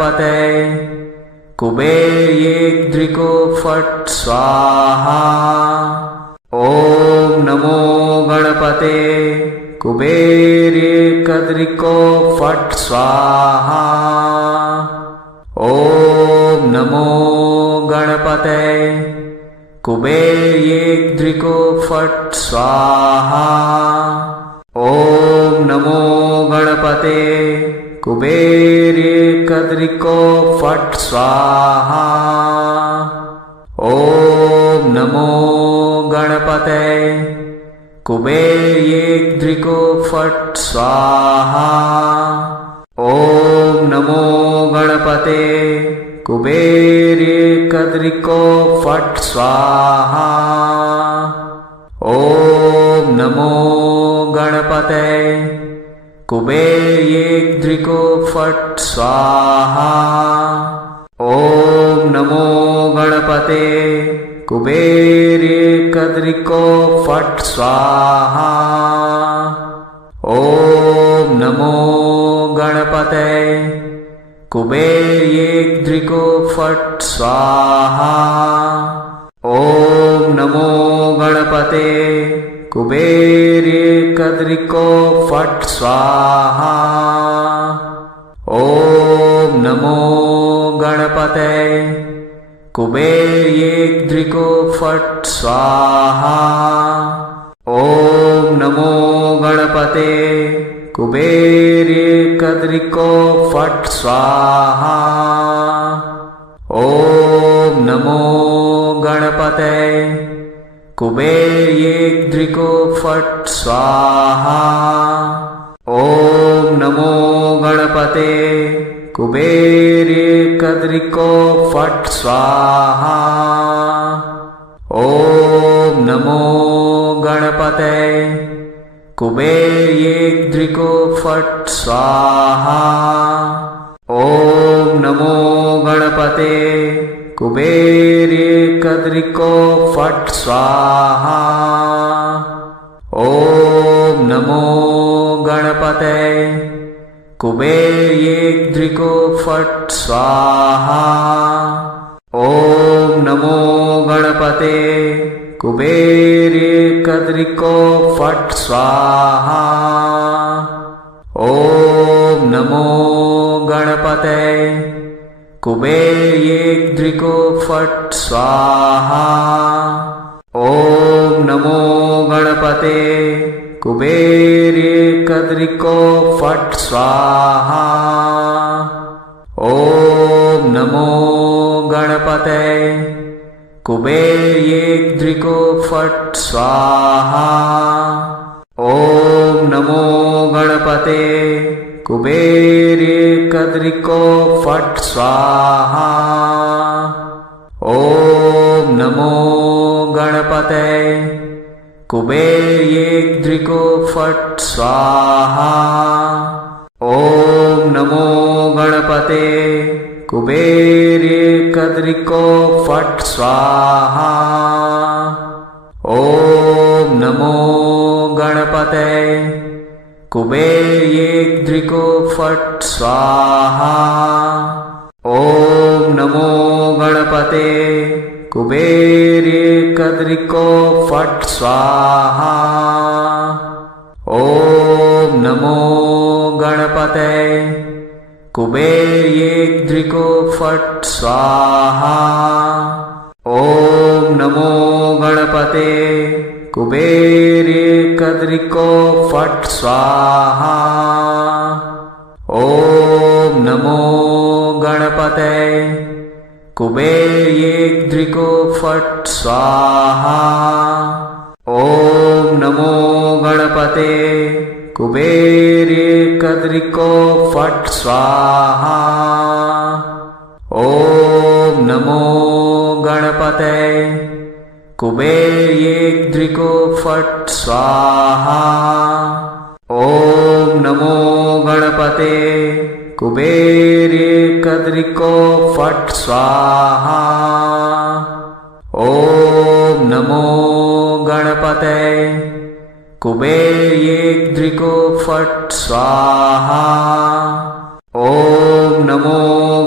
गणपते कुबेर्येद्रिको फट् स्वाहा। ॐ नमो गणपते कुबेर्येकद्रिको फट् स्वाहा। ॐ नमो गणपते कुबेर्येद्रिको फट् स्वाहा। ॐ नमो गणपते कुबेर्येकद्रिको फट् स्वाहा। ॐ नमो गणपते कुबेर्येद्रिको फट् स्वाहा। ॐ नमो गणपते कुबेर्येकद्रिको फट् स्वाहा। ॐ नमो गणपते कुबेर्येद्रिको फट् स्वाहा। ॐ नमो गणपते कुबेर्येकद्रिको फट् स्वाहा। ॐ नमो गणपते कुबेर्येद्रिको फट् स्वाहा। ॐ नमो गणपते कुबेर्येकद्रिको फट् स्वाहा। ॐ नमो गणपते कुबेर्येद्रिको फट् स्वाहा। ॐ नमो गणपते कुबेर्येकद्रिको फट् स्वाहा। ॐ नमो गणपते कुबेर्येद्रिको फट् स्वाहा। ॐ नमो गणपते कुबेर्येकद्रिको फट् स्वाहा। ॐ नमो गणपते कुबेर्येद्रिको फट् स्वाहा। ॐ नमो गणपते कुबेर्येकद्रिको फट् स्वाहा। ॐ नमो गणपते कुबेर्येद्रिको फट् स्वाहा। ॐ नमो गणपते कुबेर्येकद्रिको फट् स्वाहा। ॐ नमो गणपते कुबेर्येद्रिको फट् स्वाहा। ॐ नमो गणपते कुबेर्येकद्रिको फट् स्वाहा। ॐ नमो गणपते कुबेर्येद्रिको फट् स्वाहा। ॐ नमो गणपते कुबेर्येकद्रिको फट् स्वाहा। ॐ नमो गणपते कुबेर्येद्रिको फट् स्वाहा। ॐ नमो गणपते कुबेर्येकद्रिको फट् स्वाहा। ॐ नमो गणपते कुबेर्येद्रिको फट् स्वाहा। ॐ नमो गणपते कुबेर्येकद्रिको फट् स्वाहा। ॐ नमो गणपते कुबेर्येद्रिको फट् स्वाहा। ॐ नमो गणपते कुबेर्येकद्रिको फट् स्वाहा। ॐ नमो गणपते कुबेर्येद्रिको फट् स्वाहा। ॐ नमो गणपते कुबेर्येकद्रिको फट् स्वाहा। ॐ नमो गणपते कुबेर्येद्रिको फट् स्वाहा। ॐ नमो गणपते कुबेर्येकद्रिको फट् स्वाहा। ॐ नमो गणपते कुबेर्येद्रिको फट् स्वाहा। ॐ नमो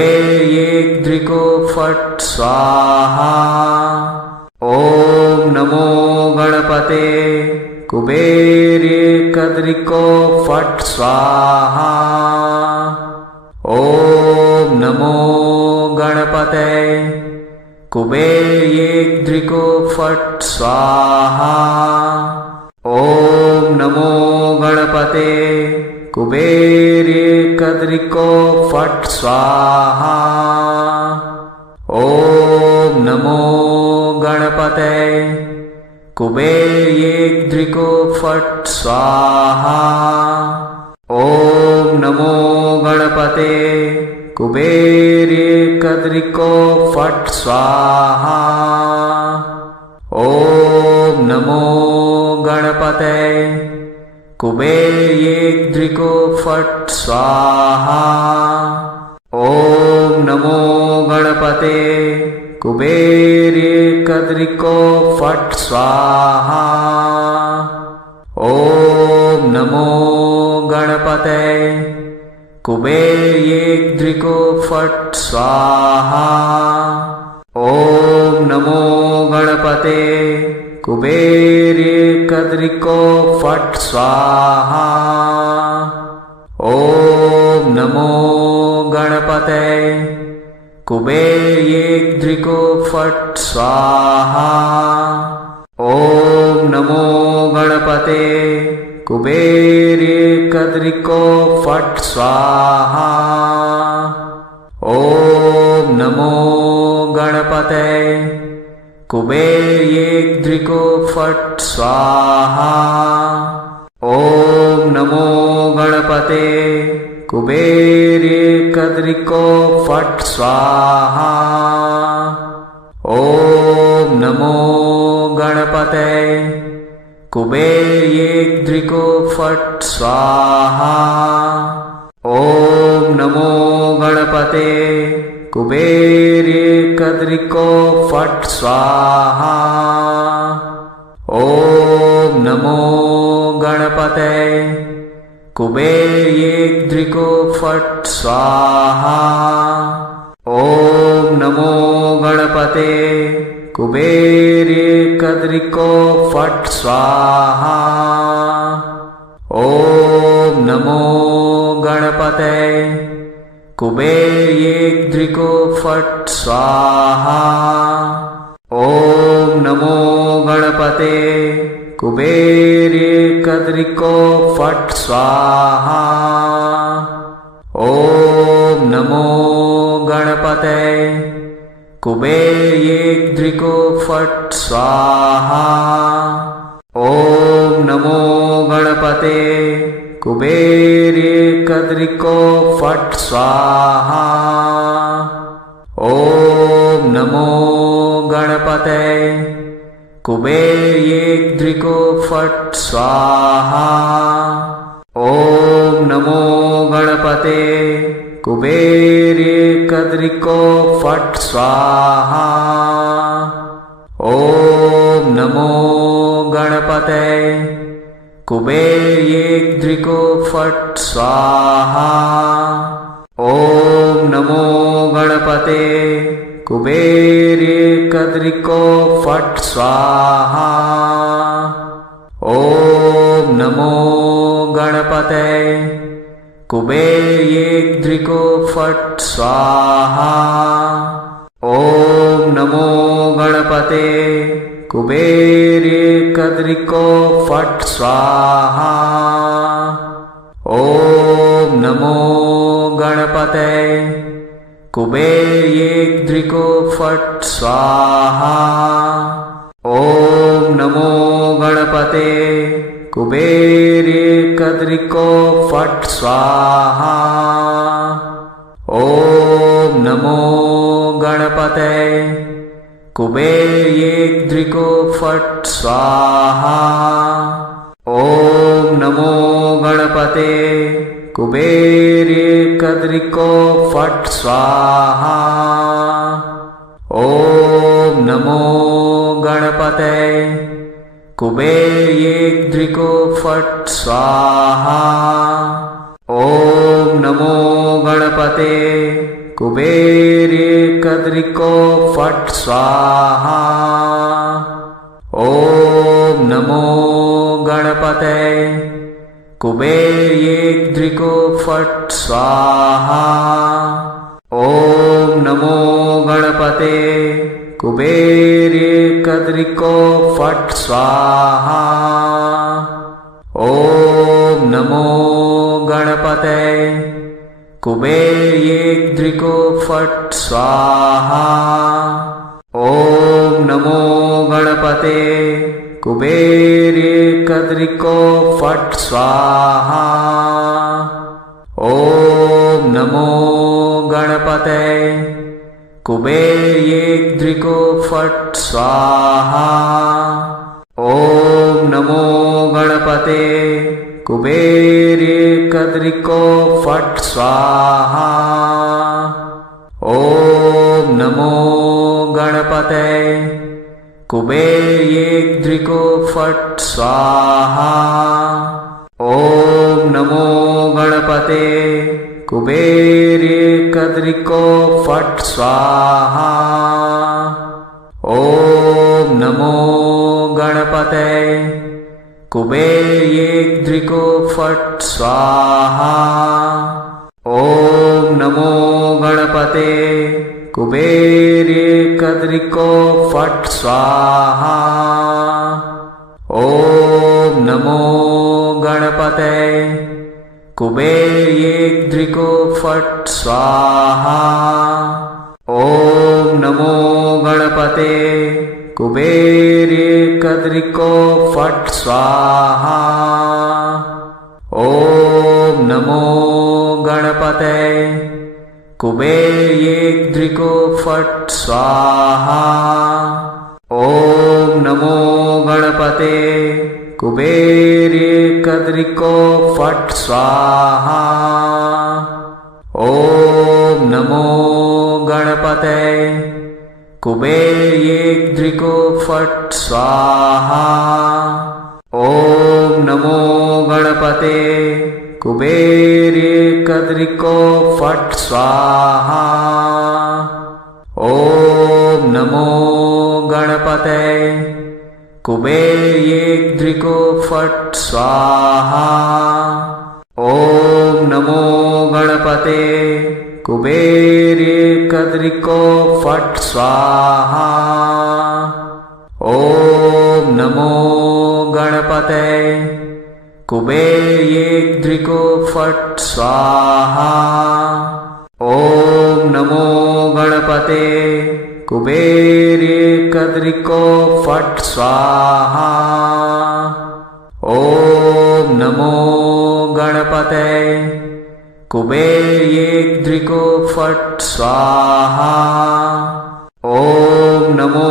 कुबेर्येद्रिको फट् स्वाहा। ॐ नमो गणपते कुबेर्येकद्रिको फट् स्वाहा। ॐ नमो गणपते कुबेर्येद्रिको फट् स्वाहा। ॐ नमो गणपते कुबेर्येकद्रिको फट् स्वाहा। ॐ नमो गणपते कुबेर्येद्रिको फट् स्वाहा। ॐ नमो गणपते कुबेर्येकद्रिको फट् स्वाहा। ॐ नमो गणपते कुबेर्येद्रिको फट् स्वाहा। ॐ नमो गणपते कुबेर्येकद्रिको फट् स्वाहा। ॐ नमो गणपते कुबेर्येद्रिको फट् स्वाहा। ॐ नमो गणपते कुबेर्येकद्रिको फट् स्वाहा। ॐ नमो गणपते कुबेर्येद्रिको फट् स्वाहा। ॐ नमो गणपते कुबेर्येकद्रिको फट् स्वाहा। ॐ नमो गणपते कुबेर्येद्रिको फट् स्वाहा। ॐ नमो गणपते कुबेर्येकद्रिको फट् स्वाहा। ॐ नमो गणपते कुबेर्येद्रिको फट् स्वाहा। ॐ नमो गणपते कुबेर्येकद्रिको फट् स्वाहा। ॐ नमो गणपते कुबेर्येद्रिको फट् स्वाहा। ॐ नमो गणपते कुबेर्येकद्रिको फट् स्वाहा। ॐ नमो गणपते कुबेर्येद्रिको फट् स्वाहा। ॐ नमो गणपते कुबेर्येकद्रिको फट् स्वाहा। ॐ नमो गणपते कुबेर्येद्रिको फट् स्वाहा। ॐ नमो गणपते कुबेर्येकद्रिको फट् स्वाहा। ॐ नमो गणपते कुबेर्येद्रिको फट् स्वाहा। ॐ नमो गणपते कुबेर्येकद्रिको फट् स्वाहा। ॐ नमो गणपते कुबेर्येद्रिको फट् स्वाहा। ॐ नमो गणपते कुबेर्येकद्रिको फट् स्वाहा। ॐ नमो गणपते कुबेर्येद्रिको फट् स्वाहा। ॐ नमो गणपते कुबेर्येकद्रिको फट् स्वाहा। ॐ नमो गणपते कुबेर्येद्रिको फट् स्वाहा। ॐ नमो गणपते कुबेर्येकद्रिको फट् स्वाहा। ॐ नमो गणपते कुबेर्येद्रिको फट् स्वाहा। ॐ नमो गणपते कुबेर्येकद्रिको फट् स्वाहा। ॐ नमो गणपते कुबेर्येद्रिको फट् स्वाहा। ॐ नमो गणपते कुबेरे कद्रिको फट् स्वाहा। ॐ नमो गणपते कुबेर्येद्रिको फट् स्वाहा। ॐ नमो गणपते कुबेर्येकद्रिको फट् स्वाहा। ॐ नमो गणपते कुबेर्येद्रिको फट् स्वाहा। ॐ नमो गणपते कुबेर्येकद्रिको फट् स्वाहा। ॐ नमो गणपते कुबेर्येद्रिको फट् स्वाहा। ॐ नमो गणपते कुबेर्येकद्रिको फट् स्वाहा। ॐ नमो गणपते कुबेर्येद्रिको फट् स्वाहा। ॐ नमो गणपते कुबेर्येकद्रिको फट् स्वाहा। ॐ नमो गणपते कुबेर्येद्रिको फट् स्वाहा। ॐ नमो गणपते कुबेर्येकद्रिको फट् स्वाहा। ॐ नमो गणपते कुबेर्येद्रिको फट् स्वाहा। ॐ नमो गणपते कुबेर्येकद्रिको फट् स्वाहा। ॐ नमो गणपते कुबेर्येद्रिको फट् स्वाहा। ॐ नमो गणपते कुबेर्येकद्रिको फट् स्वाहा। ॐ नमो गणपते कुबेर्येद्रिको फट् स्वाहा। ॐ नमो गणपते कुबेर्येकद्रिको फट् स्वाहा। ॐ नमो गणपते कुबेर्येद्रिको फट् स्वाहा। ॐ नमो गणपते कुबेर्येकद्रिको फट् स्वाहा। ॐ नमो गणपते कुबेर्येद्रिको फट् स्वाहा। ॐ नमो गणपते कुबेर्येकद्रिको फट् स्वाहा। ॐ नमो गणपते कुबेर्येद्रिको फट् स्वाहा। ॐ नमो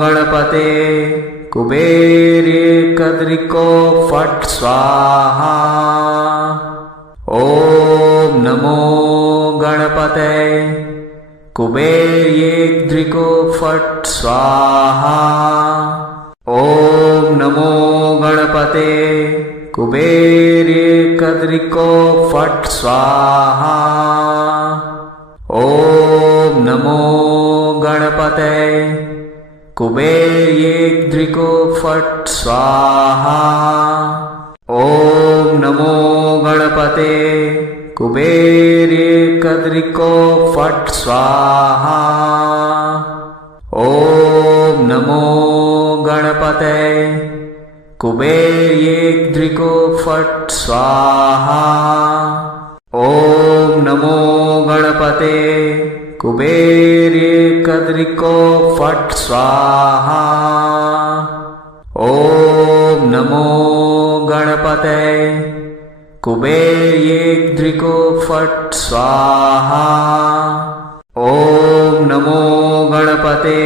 गणपते कुबेर्येकद्रिको फट् स्वाहा। ॐ नमो गणपते कुबेर्येद्रिको फट् स्वाहा। ॐ नमो गणपते कुबेर्येकद्रिको फट् स्वाहा। ॐ नमो गणपते कुबेर्येद्रिको फट् स्वाहा। ॐ नमो गणपते कुबेर्येकद्रिको फट् स्वाहा। ॐ नमो गणपते कुबेर्येद्रिको फट् स्वाहा। ॐ नमो गणपते कुबेर्येकद्रिको फट् स्वाहा। ॐ नमो गणपते कुबेर्येद्रिको फट् स्वाहा। ॐ नमो गणपते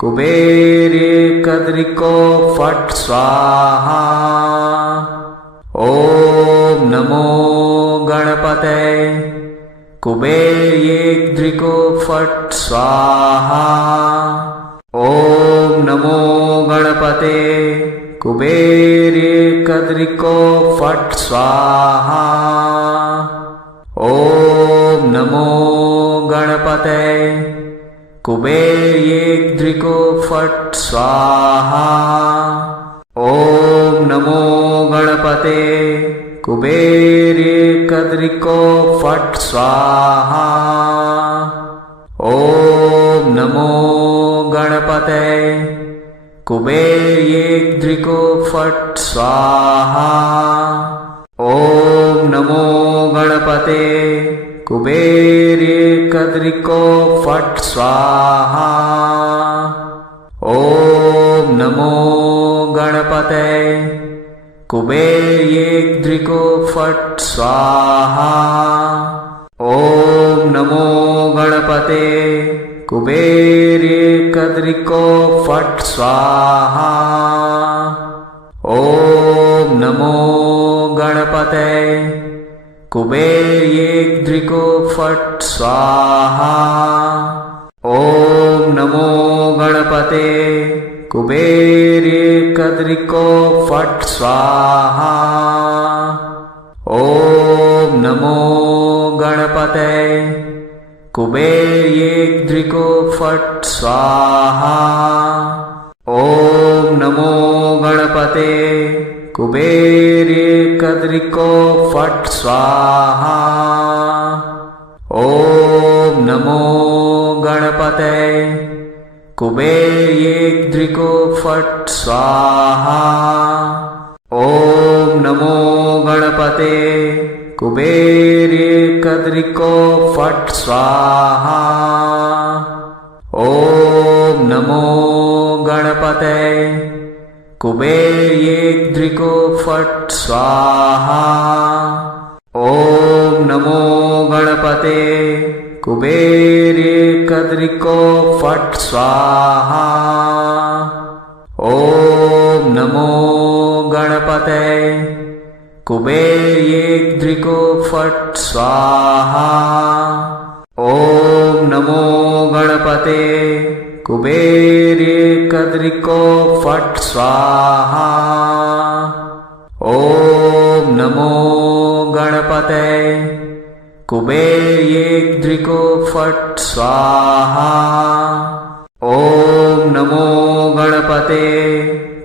कुबेर्येकद्रिको फट् स्वाहा। ॐ नमो गणपते कुबेर्येद्रिको फट् स्वाहा। ॐ नमो गणपते कुबेर्येकद्रिको फट् स्वाहा। ॐ नमो गणपते कुबेर्येद्रिको फट् स्वाहा ॐ नमो गणपते कुबेर्येकद्रिको फट् स्वाहा ॐ नमो गणपते कुबेर्येद्रिको फट् स्वाहा ॐ नमो गणपते कुबेर्येकद्रिको फट् स्वाहा ॐ नमो गणपते कुबेर्येद्रिको फट् स्वाहा ॐ नमो गणपते कुबेर्येकद्रिको फट् स्वाहा ॐ नमो गणपते कुबेर्येद्रिको फट् स्वाहा ॐ नमो गणपते कुबेर्येकद्रिको फट् स्वाहा ॐ नमो गणपते कुबेर्येद्रिको फट् स्वाहा ॐ नमो गणपते कुबेर्येकद्रिको फट् स्वाहा ॐ नमो गणपते कुबेर्येद्रिको फट् स्वाहा ॐ नमो गणपते कुबेर्येकद्रिको फट् स्वाहा ॐ नमो गणपते कुबेर्येद्रिको फट् स्वाहा ॐ नमो गणपते कुबेर्येकद्रिको फट् स्वाहा ॐ नमो गणपते कुबेर्येद्रिको फट् स्वाहा ॐ नमो गणपते कुबेर्येकद्रिको फट् स्वाहा ॐ नमो गणपते कुबेर्येद्रिको फट् स्वाहा ॐ नमो गणपते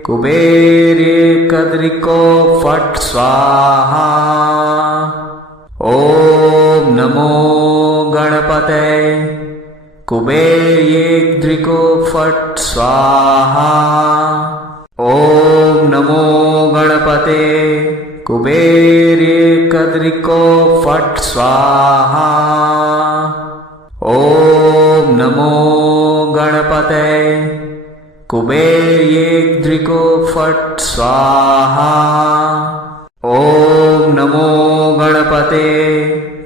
कुबेर्येकद्रिको फट् स्वाहा ॐ नमो गणपते कुबेर्येद्रिको फट् स्वाहा ॐ नमो गणपते कुबेर्येकद्रिको फट् स्वाहा ॐ नमो गणपते कुबेर्येद्रिको फट् स्वाहा ॐ नमो गणपते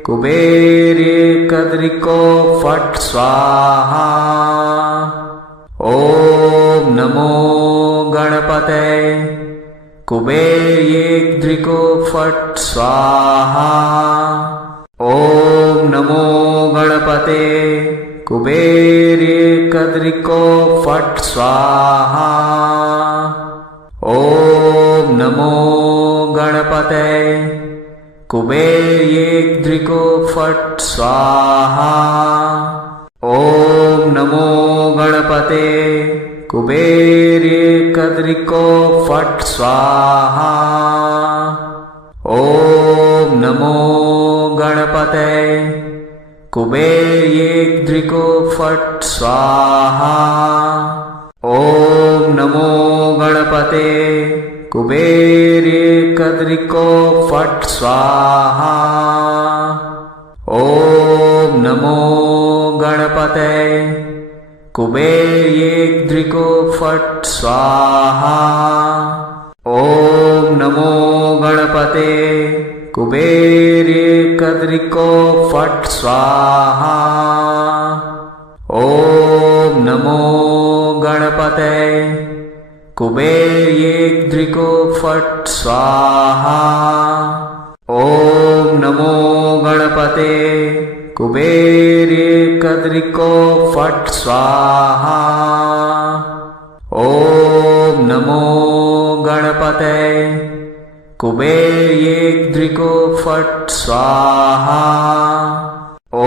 कुबेर्येकद्रिको फट् स्वाहा ॐ नमो गणपते कुबेर्येद्रिको फट् स्वाहा ॐ नमो गणपते कुबेर्येकद्रिको फट् स्वाहा ॐ नमो गणपते कुबेर्येद्रिको फट् स्वाहा ॐ नमो गणपते कुबेर्येकद्रिको फट् स्वाहा ॐ नमो गणपते कुबेर्येद्रिको फट् स्वाहा ॐ नमो गणपते कुबेर्येकद्रिको फट् स्वाहा ॐ नमो गणपते कुबेर्येद्रिको फट् स्वाहा ॐ नमो गणपते कुबेर्येकद्रिको फट् स्वाहा ॐ नमो गणपते कुबेर्येद्रिको फट् स्वाहा ॐ नमो गणपते कुबेर्येकद्रिको फट् स्वाहा ॐ नमो गणपते कुबेर्येद्रिको फट् स्वाहा ॐ